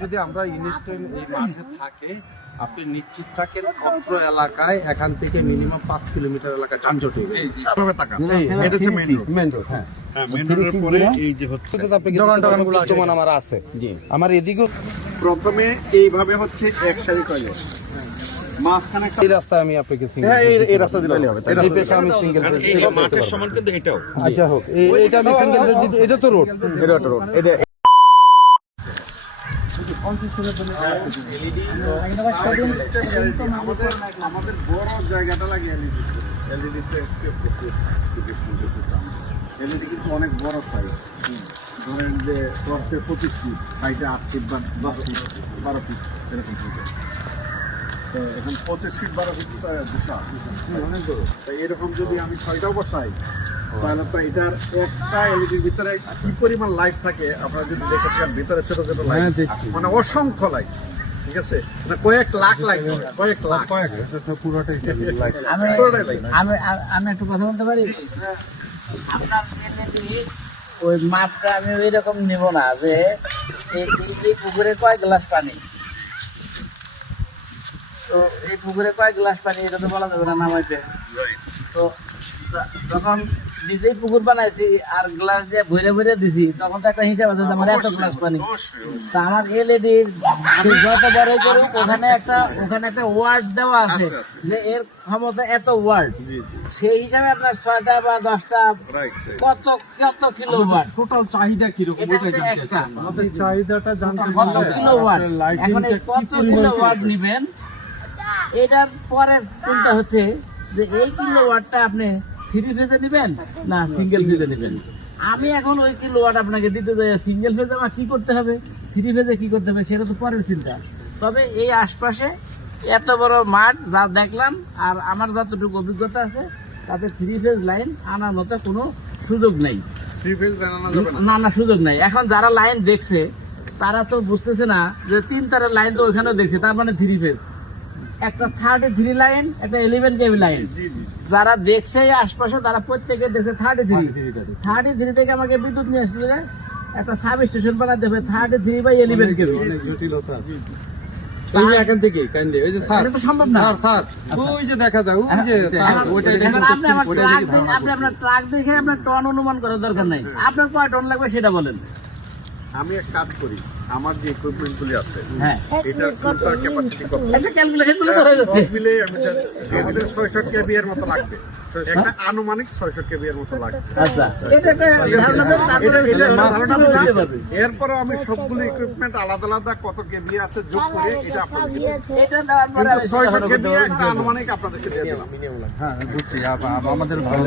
যদি আমরা এই মাঠে থাকে আপনি নিশ্চিত থাকেন অত্র এলাকায় এখান থেকে মিনিমাম পাঁচ কিলোমিটার এলাকা যানজট হয়ে এটা হচ্ছে মেইন রোড মেন রোড হ্যাঁ। হ্যাঁ রোডের পরে এই যে হচ্ছে তো দোকান টোকানগুলো যেমন আমার আছে। আমার এদিকেও প্রথমে এইভাবে হচ্ছে এক সারি করে মাঝখানে এই আমি আপনাকে হ্যাঁ এই রাস্তা দিলে হবে এই পেশে আমি সিঙ্গেল এই মাঠের সমান কিন্তু এটাও। আচ্ছা হোক। এটা আমি সিঙ্গেল এটা তো রোড এটা রোড এটা বড় জায়গাটা লাগে এলইডি এলইডি তে এলইডি কিন্তু অনেক বড় সাইজ ধরেন যে দশে পঁচিশ ফিট সাইডে আট ফিট বা দশ ফিট বারো ফিট এরকম তো এখন পঁচিশ বারো ফিট বিশাল অনেক বড় তো এরকম যদি আমি ছয়টাও বসাই তাহলে তো এটার একটা এলইডির ভিতরে কি পরিমাণ লাইট থাকে আপনারা যদি দেখে থাকেন ভিতরে ছোট ছোট লাইট মানে অসংখ্য লাইট ঠিক আছে? মানে কয়েক লাখ লাইট কয়েক লাখ। পুরোটাই আমি পুরোটাই লাইট আমি একটু কথা বলতে পারি? আপনার এলইডি ওই মাপটা আমি ওই রকম নিব না যে এই পুকুরে কয় গ্লাস পানি? তো এই পুকুরে কয় গ্লাস পানি এটা তো বলা যাবে না নামাইতে। তো যখন নিজেই পুকুর বানাইছি আর গ্লাস দিয়ে ভরে ভরে দিছি তখন তো একটা হিসাব আছে আমার এত গ্লাস পানি। তা আমার এলইডি যত বড় করুক ওখানে একটা ওখানে একটা ওয়ার্ড দেওয়া আছে। যে এর ক্ষমতা এত ওয়ার্ড সেই হিসাবে আপনার ছয়টা বা দশটা কত কত কিলো ওয়াট টোটাল চাহিদা কীরকম? আমাদের চাহিদাটা জানতে কত কিলো ওয়াট এখন কত কিলো ওয়াট নিবেন? এটার পরের কোনটা হচ্ছে যে এই কিলো ওয়ার্ডটা আপনি থ্রি ফেজে নিবেন না সিঙ্গেল ফেজে নিবেন আমি এখন ওই কিলো ওয়াট আপনাকে দিতে যাই সিঙ্গেল ফেজে আমার কি করতে হবে? থ্রি ফেজে কি করতে হবে? সেটা তো পরের চিন্তা। তবে এই আশপাশে এত বড় মাঠ যা দেখলাম আর আমার যতটুকু অভিজ্ঞতা আছে তাতে থ্রি ফেজ লাইন আনার মতো কোনো সুযোগ নেই। না। না না সুযোগ নাই। এখন যারা লাইন দেখছে তারা তো বুঝতেছে না যে তিন তারের লাইন তো ওইখানেও দেখছে তার মানে থ্রি ফেজ একটা থার্টি থ্রি লাইন একটা ইলেভেন কেবি লাইন যারা দেখছে এই আশপাশে তারা প্রত্যেকে দেখছে থার্টি থ্রি থার্টি থ্রি থেকে আমাকে বিদ্যুৎ নিয়ে আসলে একটা সাব স্টেশন বানাতে দেবে thirty three by eleven KV জটিলতা আছে। এই যে এখান থেকে কাইন্ডলি ওই যে স্যার সম্ভব না। স্যার স্যার ওই যে দেখা যায় ওই যে তার এখন- এখন আপনি আমার ট্রাক দেখে আপনি আপনার ট্রাক দেখে আপনার টন অনুমান করার দরকার নাই। আপনার কয় টন লাগবে সেটা বলেন। আমি এক কাজ করি। আমার যে ইকুইপমেন্ট গুলি আছে এটা টোটাল ক্যাপাসিটি কত? ক্যালকুলেশন যাচ্ছে। মিলে আমাদের ছয়শো কেবি মতো লাগবে। একটা আনুমানিক ছয়শো কেবি এর মতো লাগছে আচ্ছা দিলাম। দিতে পারবে। এরপরে আমি সবগুলো ইকুইপমেন্ট আলাদা আলাদা কত কেবি আছে যোগ করে এটা আমি ছয়শো কেবি একটা আনুমানিক আপনাদেরকে দিয়ে দিলাম হ্যাঁ আমাদের ভালো।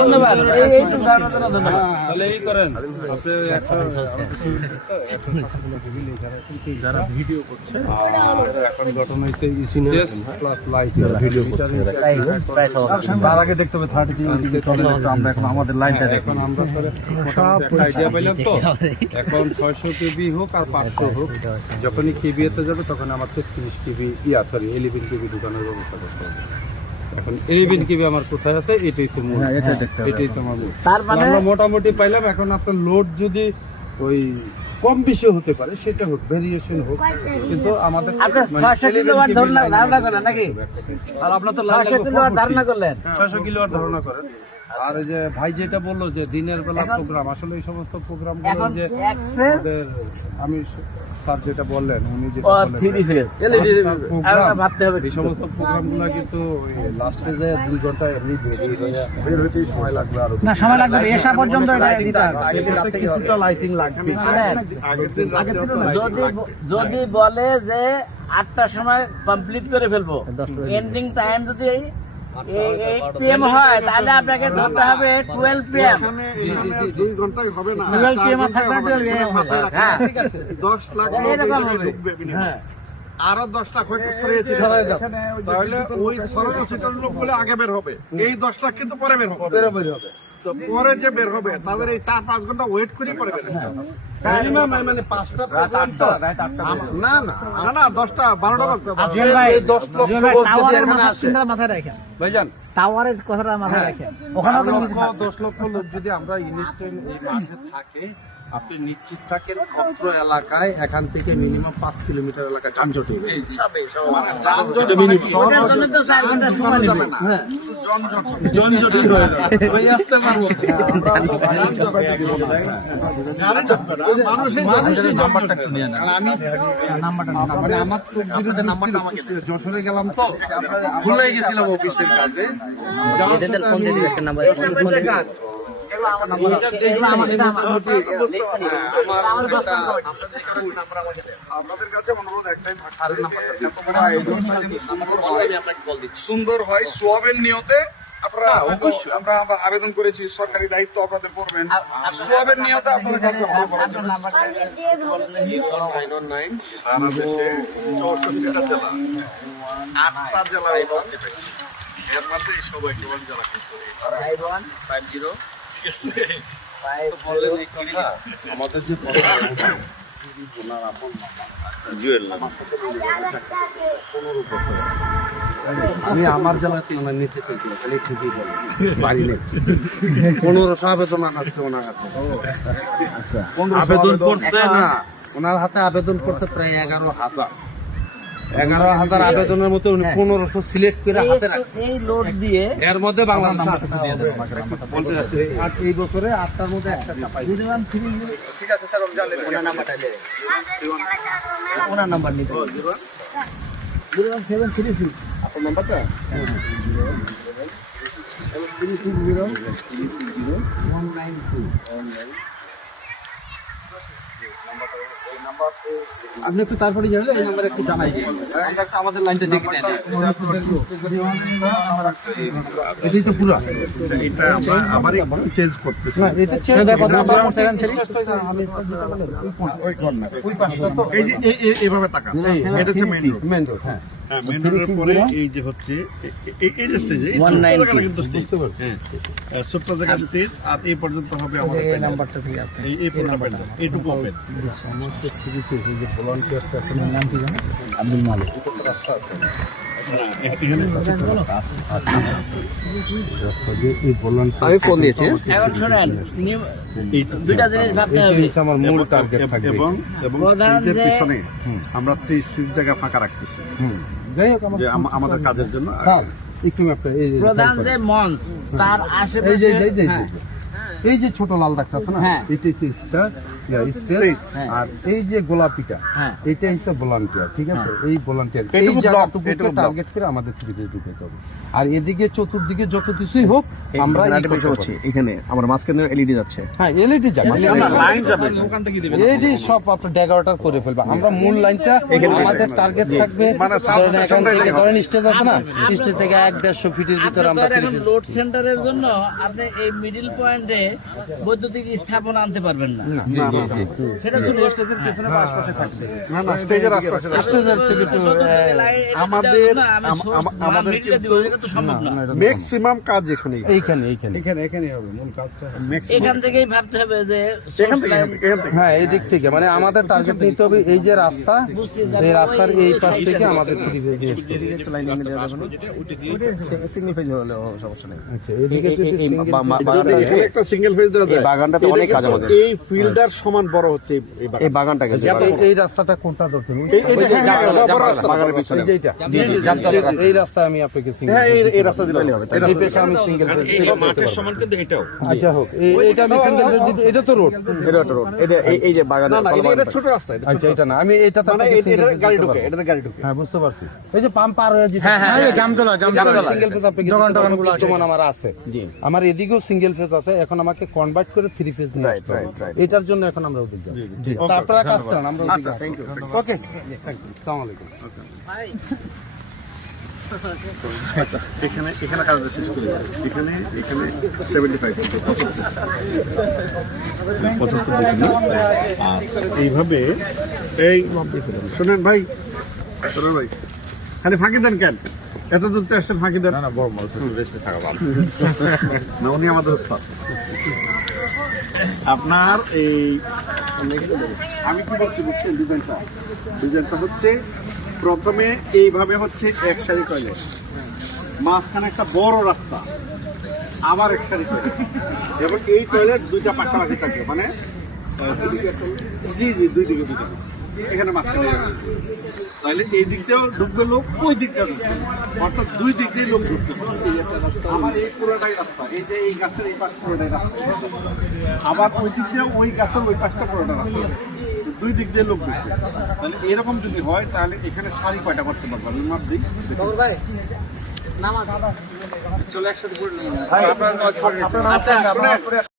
ধন্যবাদ। তাহলে এই করেন। যারা ভিডিও করছে এখন ঘটনা হইতে প্লাস লাইট ভিডিও করছে তার আগে দেখতে হবে থার্টি আমরা এখন আমাদের লাইনটা দেখুন আমরা সব আইডিয়া পেলাম তো? এখন ছয়শো কেবি হোক আর পাঁচশো হোক যখনই কেবি এতে যাবে তখন আমার তেত্রিশ কেবি ইয়া সরি ইলেভেন কেবি দোকানের ব্যবস্থা করতে হবে। এখন কেবি আমার কোথায় আছে? এটাই তো মূল। এটাই তো আমার মূল। তার মানে মোটামুটি পাইলাম এখন আপনার লোড যদি ওই কম বেশি হতে পারে সেটা হোক ভেরিয়েশন হোক কিন্তু আমাদের আপনি কিলো ছয়শো 11 ধারণা করলেন নাকি? আর আপনার তো ছয়শো ধারণা করলেন। ছয়শো কিলোয়াট ধারণা করেন। আর ওই যে ভাই যেটা বলল যে দিনের বেলা প্রোগ্রাম আসলে এই সমস্ত প্রোগ্রাম এখন যে আমি স্যার যেটা বললেন উনি যেটা ভাবতে হবে। এই সমস্ত প্রোগ্রামগুলা কিন্তু লাস্টে যে দুই ঘণ্টা এমনি বের হইতেই সময় লাগবে আরও না সময় লাগবে এসা পর্যন্ত এটা দিতে হবে। কিছুটা লাইটিং লাগবে। যদি যদি বলে যে আটটার সময় কমপ্লিট করে ফেলব এন্ডিং টাইম যদি পিএম হয় তাহলে আপনাকে ধরতে হবে টুয়েলভ পিএম দুই ঘন্টায় হবে না। টুয়েলভ পিএম থাকবে টুয়েলভ মাথায় রাখবেন। হ্যাঁ। দশ লাখ লোক এরকম হবে। ঢুকবে আরও দশ লাখ হয়তো ছড়িয়েছে ছড়ায় যাবে। তাহলে ওই ছড়ানো ছিটানো লোকগুলো আগে বের হবে। এই দশ লাখ কিন্তু পরে বের হবে। বেরোবেরই হবে। তো পরে যে বের হবে তাদের এই চার পাঁচ ঘণ্টা ওয়েট করে পরে বের হবে। মিনিমাম মানে পাঁচটা প্রোগ্রাম তো আম- না না না না দশটা বারোটা দশ লক্ষ মাথায় রাখেন। ভাইজান। টাওয়ারের কথাটা মাথায় রাখেন। ওখানে দশ লক্ষ লোক যদি আমরা ইনস্টল এই মাঠে থাকে আপনি নিশ্চিত থাকেন অত্র এলাকায় এখান থেকে মিনিমাম পাঁচ কিলোমিটার এলাকা যানজট হবে। যশোরে গেলাম তো। ভুলে গেছিলাম অফিসের কাজে। আপনাদের কাছে অনুরোধ একটাই সুন্দর হয় সোয়াবের নিয়তে আপনারা অবশ্যই। আমরা আবেদন করেছি সরকারি দায়িত্ব আপনাদের করবেন সোয়াবের নিয়তে আপনারা কাজটা ভালো করার জন্য সারা দেশে চৌষট্টিটা জেলা আটটা জেলা এই মুক্তি এর মধ্যে সবাই কেবল জেলা কিন্তু ঠিক আছে? আমাদের যে ওনার আপন আমি আমার জেলায় তুলনায় নিতে তাহলে ঠিকই বলে। বাড়ি নেই। পনেরোশো আবেদন ওনার আচ্ছা। আবেদন করছে না ওনার হাতে আবেদন করতে প্রায় এগারো হাজার। এগারো হাজার আবেদনের মধ্যে উনি পনেরোশো সিলেক্ট করে হাতে রাখছে। এই লোড দিয়ে এর মধ্যে বাংলাদেশ বলতে যাচ্ছে আর এই বছরে আটটার মধ্যে একটা চাপাই ওনার নাম্বার নিতে zero. One seven three six. আপনার নাম্বারটা আপনি একটু তারপরে জানলে এই নাম্বারে একটু জানাই দিন। আমাদের লাইনটা দেখে এটাই তো পুরো। এটা আমরা আবার চেঞ্জ করতেছি। না এটা ওই পাশটা তো এই যে এই- এই- এইভাবে তাকান। এটা হচ্ছে মেইন রোড মেন রোড হ্যাঁ। হ্যাঁ মেইন রোডের পরে এই যে হচ্ছে এই যে স্টেজ এই ছোট্ট 190 জায়গাটা কিন্তু স্টেজ হ্যাঁ ছোট্ট জায়গা স্টেজ আর এই পর্যন্ত হবে আমাদের এই নাম্বারটা থেকে এই এই এইটুকু ওপেন আমি ফোন দিয়েছি। এখন শোনেন দুইটা জিনিস ভাবতে হবে। আমার মূল টার্গেট থাকবে। এবং পিছনে আমরা ত্রিশ জায়গা ফাঁকা রাখতেছি। হুম। যাই হোক আমার আমাদের কাজের জন্য একটু ম্যাপটা এই যে প্রধান যে মঞ্চ তার আশেপাশে এই যে এই যে এই যে ছোট লাল দাগটা আছে না? হ্যাঁ। এটা স্টেজ হ্যাঁ। আর এই যে গোলাপিটা হ্যাঁ। এটা হচ্ছে ভলান্টিয়ার ঠিক আছে? এই ভলান্টিয়ার এই জায়গাটুকুকে টার্গেট করে আমাদের থ্রিতে ঢুকাতে হবে আর এদিকে চতুর্দিকে যত কিছুই হোক আমরা এখানে আমার মাঝখানে এলইডি যাচ্ছে। হ্যাঁ এলইডি যাবে। লাইন যাবে। ওখান থেকে দিবেন। এডি সব আপনার ড্যাগারটার করে ফেলবে। আমরা মূল লাইনটা আমাদের টার্গেট থাকবে। মানে ধরেন এখান থেকে ধরেন স্টেজ আছে না? স্টেজ থেকে এক দেড়শো ফিটের ভিতরে আমরা এখন লোড সেন্টারের জন্য আপনি এই মিডিল পয়েন্টে বৈদ্যুতিক স্থাপনা আনতে পারবেন না। সেটা তো লোড না না স্টেজের আশপাশে স্টেজের থেকে তো আমাদের- আমাদের আম- আমাদের মিডিলে দিব এটা তো সম্ভব না ম্যাক্সিমাম কাজ এখানে এইখানে এইখানে। এখানে এখানেই হবে মূল কাজটা এখান থেকেই ভাবতে হবে যে এখান থেকে এখান থেকে, এখান থেকে। হ্যাঁ এই দিক থেকে মানে আমাদের টার্গেট নিতে হবে এই যে রাস্তা এই রাস্তার এই পাশ থেকে আমাদের থ্রি ফেজ সিগনিফাই হলে সমস্যা নেই। আচ্ছা এইদিকে বাগানটা এখানে একটা সিঙ্গেল ফেজ দেওয়া যায় বাগানটাতে এটা অনেক কাজ আমাদের। এই ফিল্ডার সমান বড় হচ্ছে এই- বাগানটাকে এই- রাস্তাটা কোনটা এইটা- হ্যাঁ, হ্যাঁ, বড় রাস্তা, বাগানের পিছনে এই যে এইটা? এই রাস্তা। আমি আপনাকে হ্যাঁ এই রাস্তা দিলে হবে এই পেশে আমি সিঙ্গেল মাঠের সমান কিন্তু এটাও। আচ্ছা হোক। এটা আমি সিঙ্গেল এটা তো রোড এটা একটা রোড এটা এই- যে বাগান না না এটা- ছোট রাস্তা আচ্ছা এটা না আমি এটা তো মানে এটা গাড়ি ঢুকে। এটাতে গাড়ি ঢুকে। হ্যাঁ বুঝতে পারছি। এই যে পাম্প পার হয়ে হ্যাঁ হ্যাঁ জামতলা জামতলা। সিঙ্গেল ফেজ আপনাকে দোকানগুলো আমার আছে। আমার এদিকেও সিঙ্গেল ফেজ আছে এখন আমাকে কনভার্ট করে থ্রি ফেজ নিয়ে হবে। এটার জন্য এখন আমরা ওদিকে যাব জি তারপরে কাজ করেন আমরা ওদিকে থ্যাংক ইউ ওকে আসসালামু আলাইকুম। এখানে এখানে কাজ শেষ করি এখানে এখানে সেভেন্টি ফাইভ পঁচাত্তর আর এইভাবে এই শোনেন ভাই শোনেন ভাই। খালি ফাঁকি দেন কেন? এত দূর তো আসছেন ফাঁকি দেন। না বড় মানুষ থাকা ভালো। না উনি আমাদের আপনার এই, আমি কি বলছি, বুঝছেন? ডিজাইনটা। ডিজাইনটা হচ্ছে, প্রথমে এইভাবে হচ্ছে এক সারি টয়লেট মাঝখানে একটা বড় রাস্তা, আবার এক সারি কয়লে এবং এই টয়লেট দুইটা পাশাপাশি থাকবে মানে জি জি, দুই দিকে দুটো এখানে মাঝখানে যাবে। তাহলে এই দিক দিয়েও ঢুকবে লোক ওই দিক দিয়ে ঢুকবে। অর্থাৎ দুই দিক দিয়ে লোক ঢুকবে। আমার এই পুরোটাই রাস্তা এই যে এই গাছের এই পাশ পুরোটাই রাস্তা। আবার ওই দিক দিয়ে ওই গাছের ওই পাশটা পুরোটা রাস্তা। দুই দিক দিয়ে লোক ঢুকবে। তাহলে এরকম যদি হয় তাহলে এখানে সারি কয়টা করতে পারব? আমি মাপ দিই। নামাজ। চলে একসাথে